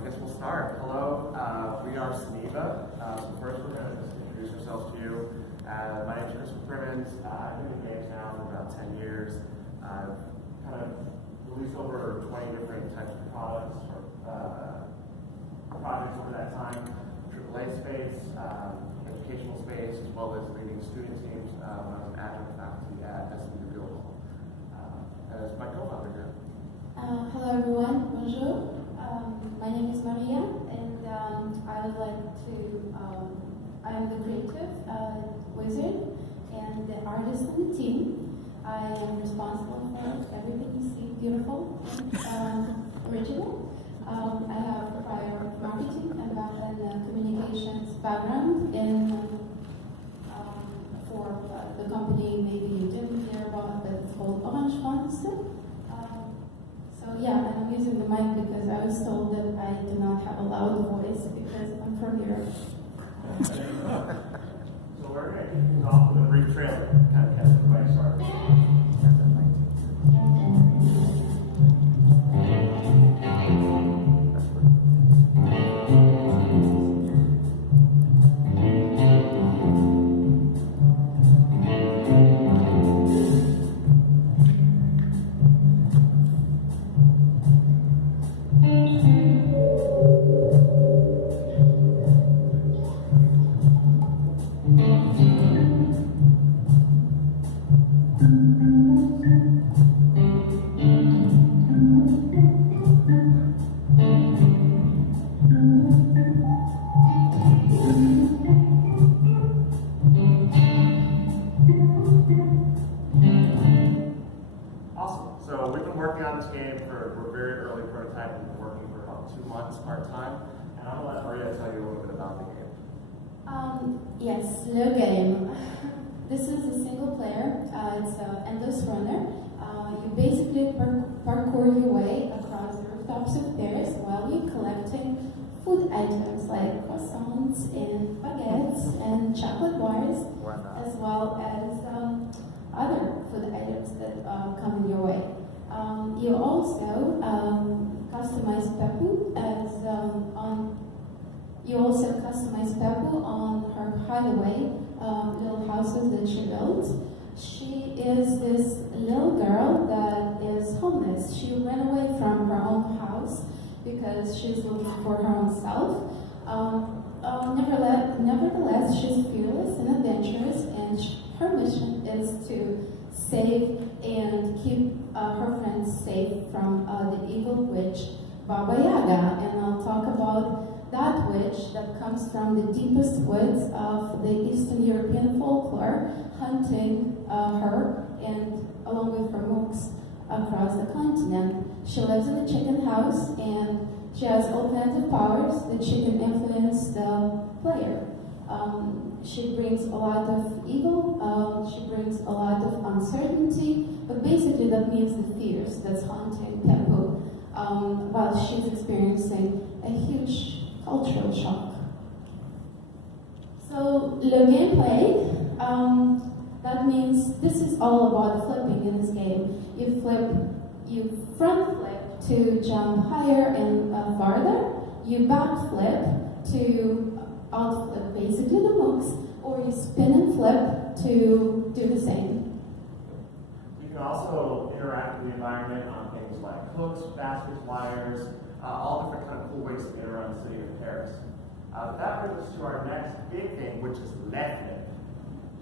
I guess we'll start. Hello, we are Sneva. So first we're going to just introduce ourselves to you. My name is Christopher Crimmins. I've been in games now for about 10 years. I've kind of released over 20 different types of products or projects over that time. AAA space, educational space, as well as leading student teams when I was an adjunct faculty at SXSW Gaming. As my co-founder here. Hello everyone, bonjour. My name is Maria, and I would like to, I am the creative wizard and the artist on the team. I am responsible for everything you see beautiful and original. I have prior marketing and communications background for the company. Maybe you didn't hear about, but it's called Orange Monster. So yeah, and I'm using the mic because I was told that I do not have a loud voice because I'm from Europe. So we're going to kick things off with a brief trailer, kind of catch everybody started. So we've been working on this game we're very early prototype. We've been working for about 2 months part-time. And I'm going to let Maria tell you a little bit about the game. Yes, slow game. This is a single player. It's an endless runner. You basically parkour your way across the rooftops of Paris while you're collecting food items like croissants and baguettes and chocolate bars, as well as other food items that come in your way. You also customize Pepu on her hideaway, little houses that she built. She is this little girl that is homeless. She ran away from her own house because she's looking for her own self. Nevertheless, she's fearless and adventurous, and her mission is to save and keep her friends safe from the evil witch Baba Yaga. And I'll talk about that witch that comes from the deepest woods of the Eastern European folklore, hunting her and along with her mooks across the continent. She lives in a chicken house, and she has all kinds of powers that she can influence the player. She brings a lot of evil, she brings a lot of uncertainty, but basically that means the fears that's haunting Pepu while she's experiencing a huge cultural shock. So, le gameplay, that means this is all about flipping in this game. You front flip to jump higher and farther, you back flip to outflip basically the mooks, or you spin and flip to do the same. You can also interact with the environment on things like hooks, baskets, wires, all different kind of cool ways to get around the city of Paris. That brings us to our next big thing, which is le flip.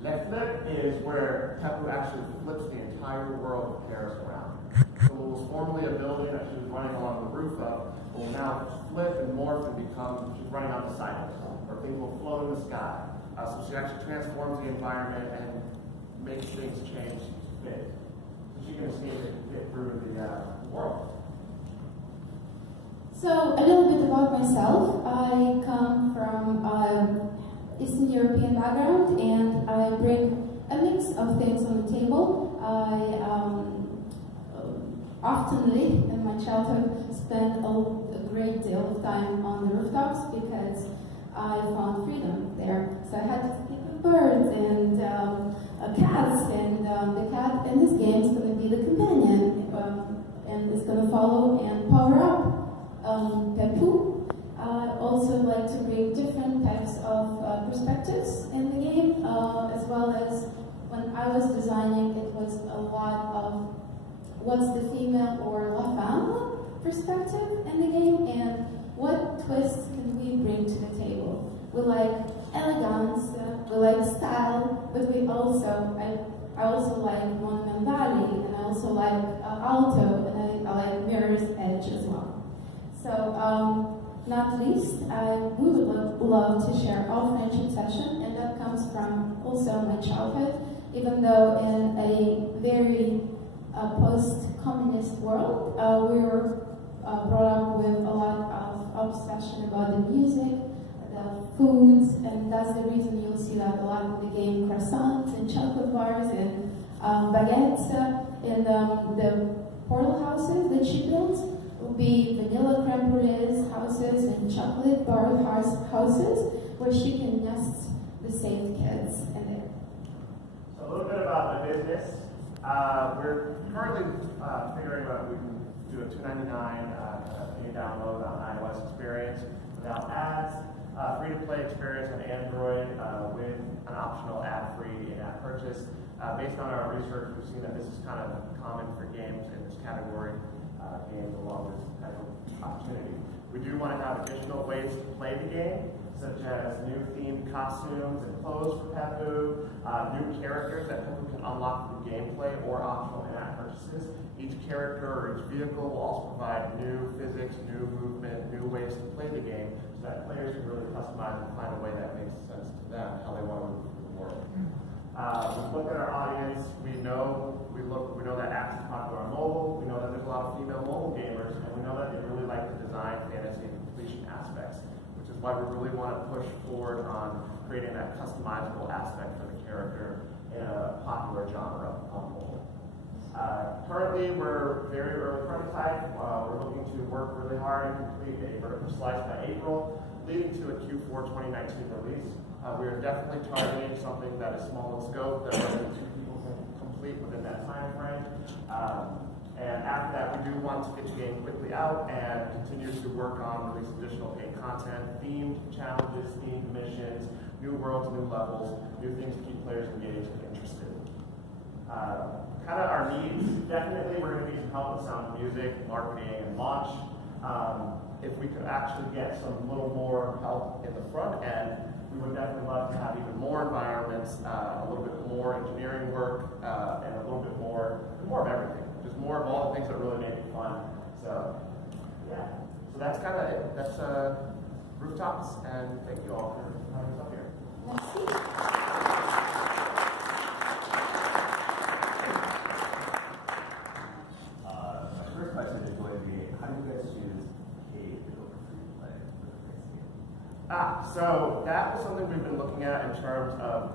Le flip is where Pepu actually flips the entire world of Paris around. So what was formerly a building that she was running along the roof of will now flip and morph and become, she's running on the sidewalk, or things will float in the sky. So she actually transforms the environment and makes things change to fit. So she can escape it and fit through the world. So a little bit about myself. I come from Eastern European background, and I bring a mix of things on the table. I oftenly in my childhood spent a great deal of time on the rooftops because I found freedom there. So I had to speak with birds and cats, and the cat in this game is going to be the companion, and is going to follow and power up Pepu. So, not least, we would love to share our friendship session, and that comes from also my childhood. Even though in a very post-communist world, we were brought up with a lot of obsession about the music, the foods, and that's the reason you'll see that a lot of the game croissants and chocolate bars and baguettes in the portal houses that she built will be vanilla creme brulees houses and chocolate bar houses where she can nest the saved kids in there. So a little bit about the business. We're currently figuring out we can do a $2.99 pay download on iOS experience without ads, free-to-play experience on Android with an optional ad-free in-app purchase. Based on our research, we've seen that this is kind of common for games in this category, games along this type of opportunity. We do want to have additional ways to play the game, such as new themed costumes and clothes for Pepu, new characters that Pepu can unlock through gameplay or optional in-app purchases. Each character or each vehicle will also provide new physics, new movement, new ways to play the game, so that players can really customize and find a way that makes sense to them, how they want to move through the world. We look at our audience. We know that apps is popular on mobile. We know that there's a lot of female mobile gamers, and we know that they really like the design, fantasy, and completion aspects, which is why we really want to push forward on creating that customizable aspect for the character in a popular genre on mobile. Currently, we're very early prototype. We're looking to work really hard and complete a vertical slice by April, leading to a Q4 2019 release. We are definitely targeting something that is small in scope, that less than 2 people can complete within that time frame. And after that, we do want to get the game quickly out and continue to work on release additional paid content, themed challenges, themed missions, new worlds, new levels, new things to keep players engaged and interested. Kind of our needs, definitely we're going to need some help with sound and music, marketing, and launch. If we could actually get some little more help in the front end, we would definitely love to have even more environments, a little bit more engineering work, and a little bit more of everything. Just more of all the things that really make it fun. So, yeah. So that's kind of it. That's Rooftops, and thank you all for having us up here. My first question is going to be, how do you guys choose paid over free-to-play for the next game? So that was something we've been looking at in terms of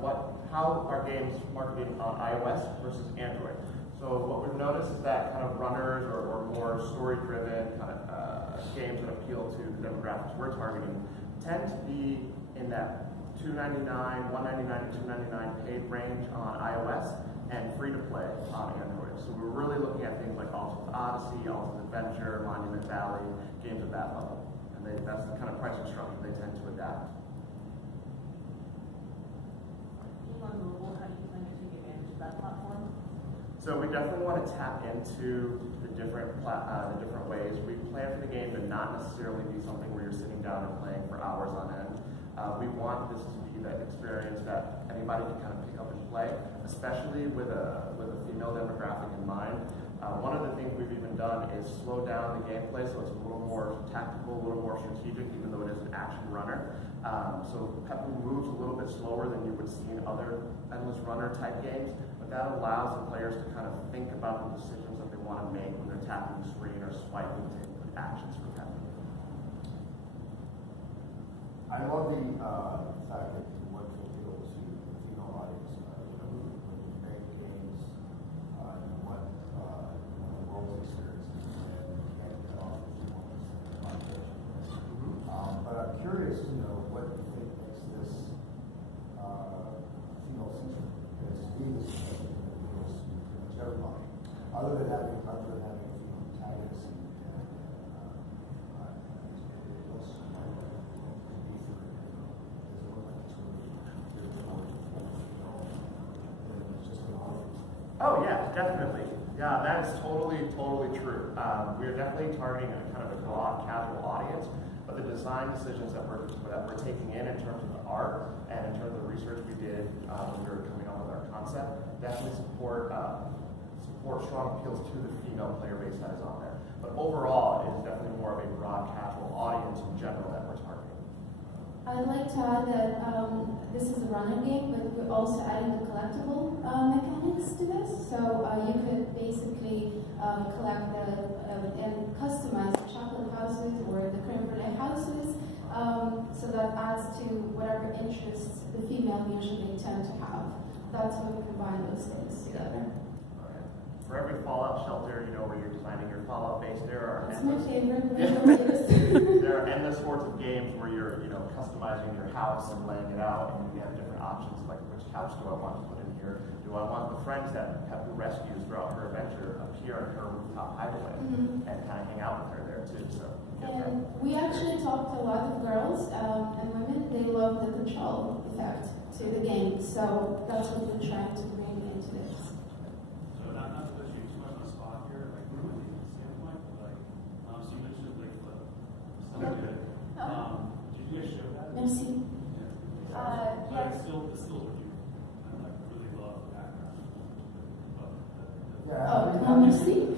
how our games marketing on iOS versus Android. So what we've noticed is that kind of runners or more story-driven kind of games that appeal to the demographics we're targeting tend to be in that $2.99, $1.99 to $2.99 paid range on iOS and free-to-play on Android. So we're really looking at things like Ultimate Odyssey, Ultimate Adventure, Monument Valley, games at that level. And that's the kind of pricing structure they tend to adapt. On mobile, how do you plan to take advantage of that platform? So we definitely want to tap into the different ways. We plan for the game to not necessarily be something where you're sitting down and playing for hours on end. We want this to be that experience that anybody can kind of pick up and play, especially with a female demographic in mind. One of the things we've even done is slow down the gameplay so it's a little more tactical, a little more strategic, even though it is an action runner. So Pepu moves a little bit slower than you would see in other endless runner type games, but that allows the players to kind of think about the decisions that they want to make when they're tapping the screen or swiping to input actions for Pepu. I love the fact that you want to appeal to the female audience. When you make games, you want the world experience, and you can't get off if you want to population. But I'm curious to know what you think makes this female-centric, because to me this is something that appeals to pretty much everybody, other than having a female protagonist and Oh yeah, definitely. Yeah, that is totally true. We are definitely targeting a kind of a broad casual audience, but the design decisions that we're taking in terms of the art and in terms of the research we did when we were coming up with our concept definitely support strong appeals to the female player base that is on there. But overall, it is definitely more of a broad casual I'd like to add that this is a runner game, but we're also adding the collectible mechanics to this. So you could basically collect and customize the chocolate houses or the creme brulee houses. So that adds to whatever interests the female usually tend to have. That's when we combine those things together. For every Fallout shelter, where you're designing your Fallout base, there are That's my favorite. there are endless sorts of games where you're, customizing your house and laying it out, and you have different options like which couch do I want to put in here? Do I want the friends that have who rescues throughout her adventure appear on her rooftop hideaway and kind of hang out with her there too? So. And we actually talked to a lot of girls and women. They love the control effect to the game, so that's what we're trying to bring into this. So not to put you too much on the spot here, like from a legal standpoint, like so you mentioned like flip. Sounds good. Did you guys show that? Merci. Yeah. Like still the skills are beautiful. I like really love the background. Merci.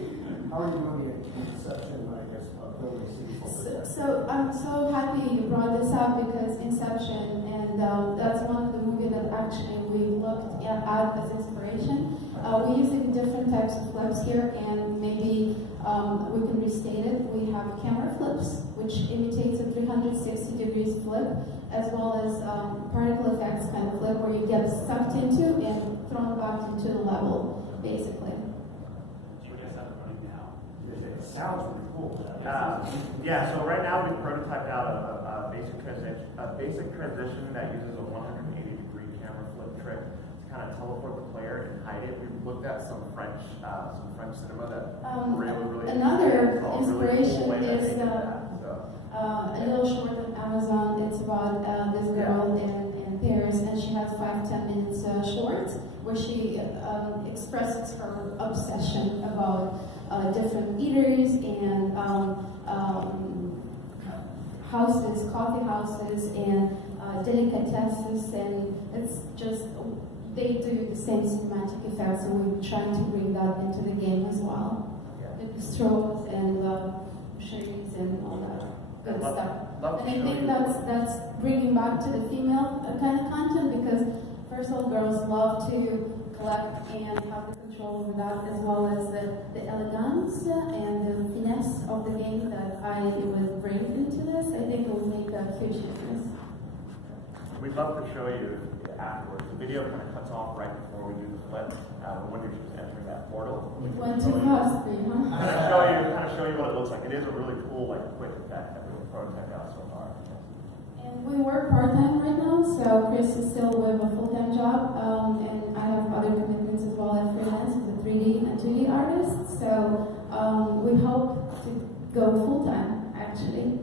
How are you doing the Inception, I guess, building sequels? So I'm so happy you brought this up because Inception, and that's one of the movies that actually we looked at as inspiration. We're using different types of flips here, and maybe we can restate it. We have camera flips, which imitates a 360 degrees flip, as well as particle effects kind of flip, where you get sucked into and thrown back into the level, basically. Do you guys have it running now? It sounds really cool. Yeah, so right now we've prototyped out a basic transition that uses a 180-degree camera flip trick to kind of teleport the player and hide it. We've looked at some French cinema that really another inspiration really cool is a little short on Amazon. It's about this girl in Paris, and she has 5-10 minutes short where she expresses her obsession about different eateries and houses, coffee houses, and delicatesses, and it's just, they do the same cinematic effects, and we're trying to bring that into the game as well. The strobes and cherries and all that good stuff. And I think that's bringing back to the female kind of content, because first of all, girls love to collect and have the control over that, as well as the elegance and the finesse of the game that I would bring into this. I think it will make a huge difference. We'd love to show you afterwards. The video kind of cuts off right before we do the flip. When you're just entering that portal. It went too fast for you, huh? Kind of show you what it looks like. It is a really cool, quick effect that we've prototyped out so far. And we work part-time right now, so Chris is still with a full-time job, and I have other commitments as well as freelance as a 3D and 2D artist. So we hope to go full-time, actually.